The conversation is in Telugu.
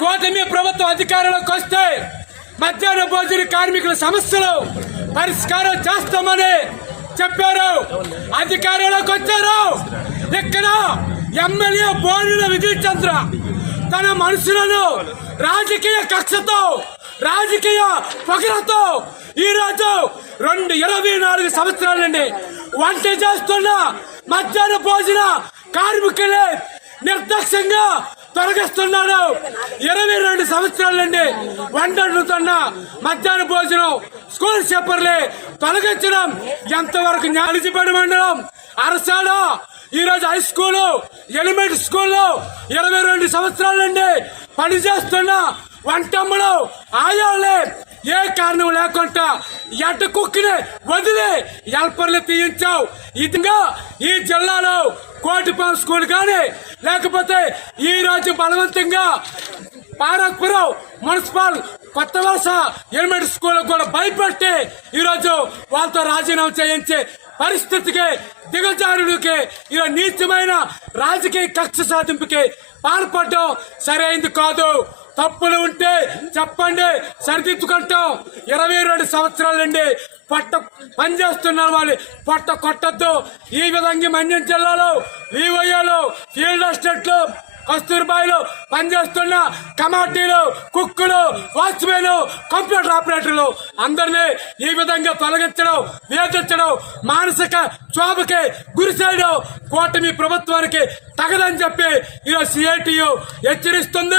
కూటమి ప్రభుత్వం అధికారంలోకి వస్తే మధ్యాహ్న భోజన కార్మికుల సమస్యలు పరిష్కారం చేస్తామని చెప్పారు. అధికారంలోకి వచ్చారు. ఇక్కడ ఎమ్మెల్యే బోనుల విజయ్ చంద్ర తన మనుషులను రాజకీయ కక్షతో రాజకీయ పొగరతో ఈరోజు 24 సంవత్సరాల నుండి వంట చేస్తున్న మధ్యాహ్న భోజన కార్మికులే నిర్లక్ష్యంగా తొలగిస్తున్నాడు. 22 సంవత్సరాల నుండి వండుతున్న మధ్యాహ్న భోజనం స్కూల్ చెప్పర్లే తొలగించడం ఎంతవరకు న్యాయపడి మండలం అరసాడ ఈరోజు హై స్కూలు ఎలిమెంటరీ స్కూల్లో 22 సంవత్సరాల నుండి పనిచేస్తున్న వంటమ్మలు ఆయాలే ఏ కారణం లేకుండా ఎడ్డ కుక్కిని వదిలి ఎల్పర్లు తీయించావు. ఇదిగా ఈ జిల్లాలో కోటిపాం స్కూల్ కానీ లేకపోతే ఈ రోజు బలవంతంగా పారక్పురం మున్సిపల్ కొత్త వలస ఎలిమెంటరీ స్కూల్ కూడా భయపెట్టి ఈరోజు వాళ్ళతో రాజీనామా చేయించే పరిస్థితికి దిగజారుడికి ఈరోజు నీచమైన రాజకీయ కక్ష సాధింపుకి పాల్పడడం సరైంది కాదు. తప్పులు ఉంటే చెప్పండి, సరిదిద్దుకుంటాం. 22 సంవత్సరాల నుండి పనిచేస్తున్న వాళ్ళు పొట్ట కొట్టద్దు. ఈ విధంగా మన్యం జిల్లాలో వివోఏలు ఫీల్డ్ అసిస్టెంట్లు కస్తూర్బాయిలు పనిచేస్తున్న కమాటీలు కుక్కులు వాచ్మెన్ కంప్యూటర్ ఆపరేటర్లు అందరినీ ఈ విధంగా తొలగించడం వేధించడం మానసిక క్షోభకి గురి చేయడం కూటమి ప్రభుత్వానికి తగదని చెప్పి ఈరోజు సిఐటియు హెచ్చరిస్తుంది.